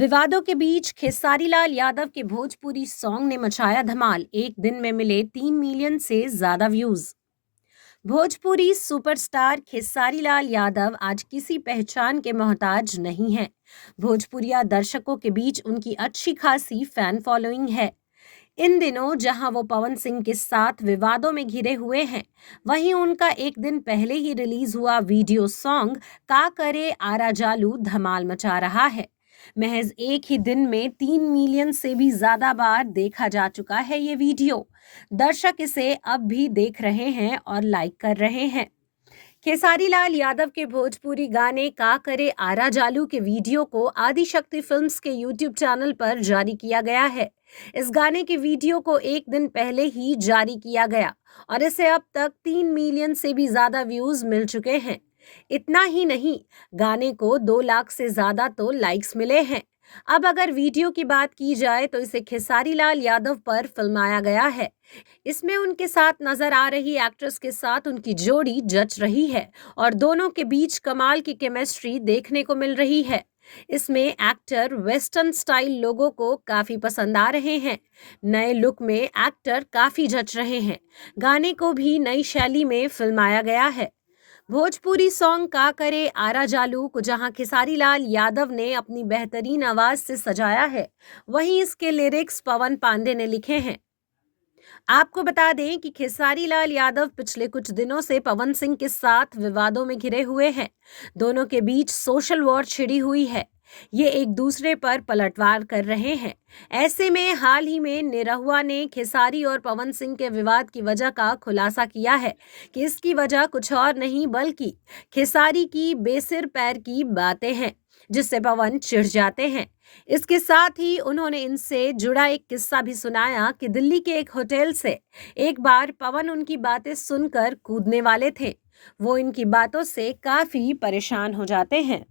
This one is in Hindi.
विवादों के बीच खेसारी लाल यादव के भोजपुरी सॉन्ग ने मचाया धमाल। एक दिन में मिले 3 मिलियन से ज्यादा व्यूज। भोजपुरी सुपरस्टार खेसारी लाल यादव आज किसी पहचान के मोहताज नहीं हैं। भोजपुरिया दर्शकों के बीच उनकी अच्छी खासी फैन फॉलोइंग है। इन दिनों जहां वो पवन सिंह के साथ विवादों में घिरे हुए हैं, वहीं उनका एक दिन पहले ही रिलीज हुआ वीडियो सॉन्ग का करे आरा जालू धमाल मचा रहा है। महज एक ही दिन में 3 मिलियन से भी ज्यादा बार देखा जा चुका है ये वीडियो। दर्शक इसे अब भी देख रहे हैं और लाइक कर रहे हैं। खेसारी लाल यादव के भोजपुरी गाने का करे आरा जालू के वीडियो को आदिशक्ति फिल्म्स के यूट्यूब चैनल पर जारी किया गया है। इस गाने के वीडियो को एक दिन पहले ही जारी किया गया और इसे अब तक 3 मिलियन से भी ज्यादा व्यूज मिल चुके हैं। इतना ही नहीं, गाने को 2 लाख से ज्यादा तो लाइक्स मिले हैं। अब अगर वीडियो की बात की जाए तो इसे खेसारी लाल यादव पर फिल्माया गया है। इसमें उनके साथ नजर आ रही एक्ट्रेस के साथ उनकी जोड़ी जच रही है और दोनों के बीच कमाल की केमिस्ट्री देखने को मिल रही है। इसमें एक्टर वेस्टर्न स्टाइल लोगों को काफी पसंद आ रहे हैं। नए लुक में एक्टर काफी जच रहे हैं। गाने को भी नई शैली में फिल्माया गया है। भोजपुरी सॉन्ग का करे आरा जालू को जहां खेसारी लाल यादव ने अपनी बेहतरीन आवाज से सजाया है, वहीं इसके लिरिक्स पवन पांडे ने लिखे हैं। आपको बता दें कि खेसारी लाल यादव पिछले कुछ दिनों से पवन सिंह के साथ विवादों में घिरे हुए हैं। दोनों के बीच सोशल वॉर छिड़ी हुई है। ये एक दूसरे पर पलटवार कर रहे हैं। ऐसे में हाल ही में निरहुआ ने खेसारी और पवन सिंह के विवाद की वजह का खुलासा किया है कि इसकी वजह कुछ और नहीं बल्कि खेसारी की बेसिर पैर की बातें हैं, जिससे पवन चिढ़ जाते हैं। इसके साथ ही उन्होंने इनसे जुड़ा एक किस्सा भी सुनाया कि दिल्ली के एक होटल से एक बार पवन उनकी बातें सुनकर कूदने वाले थे। वो इनकी बातों से काफी परेशान हो जाते हैं।